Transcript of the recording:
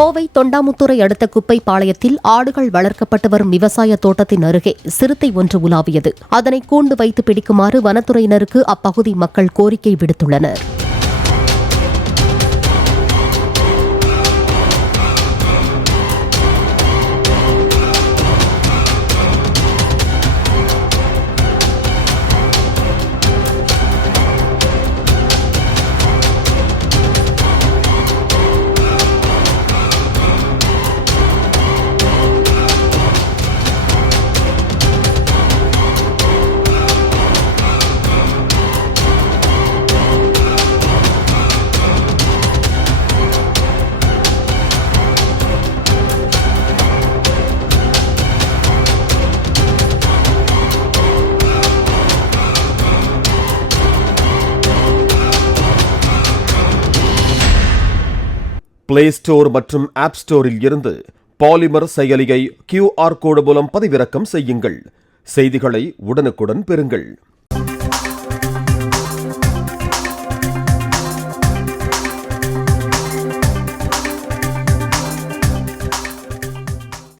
கோவை தொண்டாமுத்தூரை அடுத்த குப்பைப்பாளையத்தில் ஆடுகள் வளர்க்கப்பட்டு வரும் விவசாய தோட்டத்தின் அருகே சிறுத்தை ஒன்று உலாவியது. அதனை கூண்டு வைத்து பிடிக்குமாறு வனத்துறையினருக்கு அப்பகுதி மக்கள் கோரிக்கை விடுத்துள்ளனர். பிளே ஸ்டோர் மற்றும் ஆப் ஸ்டோரில் இருந்து பாலிமர் செயலியை QR கோடு மூலம் பதிவிறக்கம் செய்யுங்கள். செய்திகளை உடனுக்குடன் பெறுங்கள்.